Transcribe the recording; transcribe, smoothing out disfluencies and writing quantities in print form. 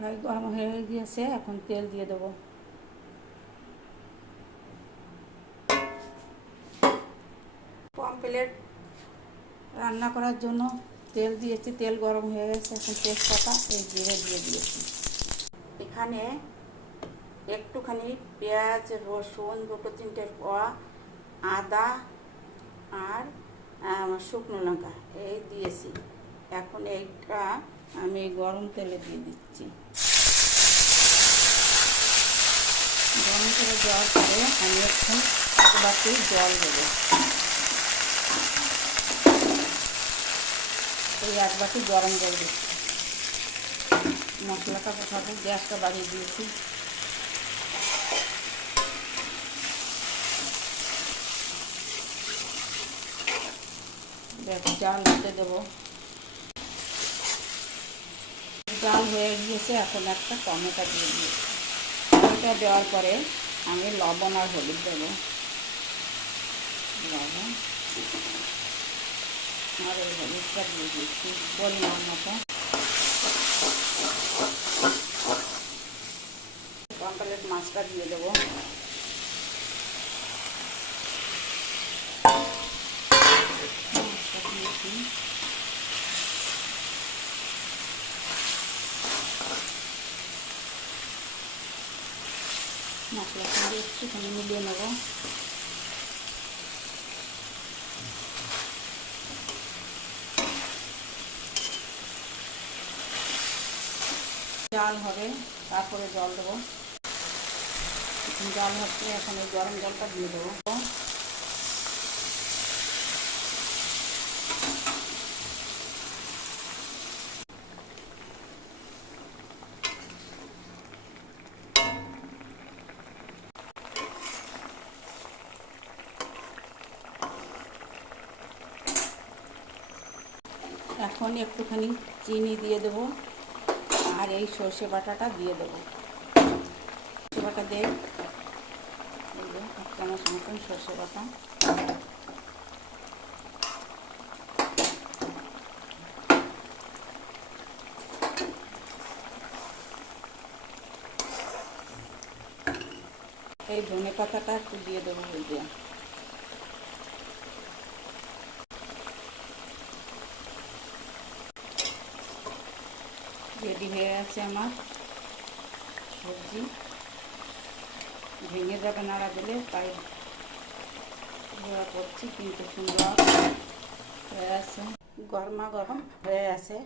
কড়াই গরম হয়ে গিয়েছে, এখন তেল দিয়ে দেবো। পমফ্রেট রান্না করার জন্য তেল দিয়েছি, তেল গরম হয়ে গেছে। এখন তেজপাতা এই জিরে দিয়ে দিয়েছি। এখানে একটুখানি পেঁয়াজ, রসুন, দুটো তিনটে কোয়া, আদা আর শুকনো লঙ্কা এই দিয়েছি। এখন এইটা আমি গরম তেলে দিয়ে দিচ্ছি। গরম তেলে দেওয়ার পরে আমি একটু এক বাটি জল দেবো। এই এক বাটি গরম জল দিচ্ছি। মশলাটা কষাবো, গ্যাসটা বাড়িয়ে দিয়েছি। জাল দিতে দেবো। জাল হয়ে গিয়েছে, এখন একটা টমেটো দিয়ে দিয়েছি। টমেটো দেওয়ার পরে আমি লবণ আর হলুদ দেবো। লবণ আর এই হলুদটা দিয়ে দিচ্ছি পরিমাণ মতো। পমফ্রেট মাছটা দিয়ে দেবো। মাছটা দিয়েছি। মশলার সঙ্গে একটুখানি মিলিয়ে নেব। জাল হবে, তারপরে জল দেবো। জাল হচ্ছে, এখন এই গরম জলটা দিয়ে দেবো। এখন একটুখানি চিনি দিয়ে দেবো আর এই সর্ষে বাটাটা দিয়ে দেবো। সর্ষে বাটা দিয়ে এক চামচ মতন সর্ষে বাটা। এই ধনে পাতাটা একটু দিয়ে দেবো। ওই দিয়ে রেডি হয়ে আছে আমার সবজি। ভেঙে যাবে নাড়া দিলে, তাই করছি, কিন্তু সুন্দর হয়ে আছে, গরমা গরম হয়ে আছে।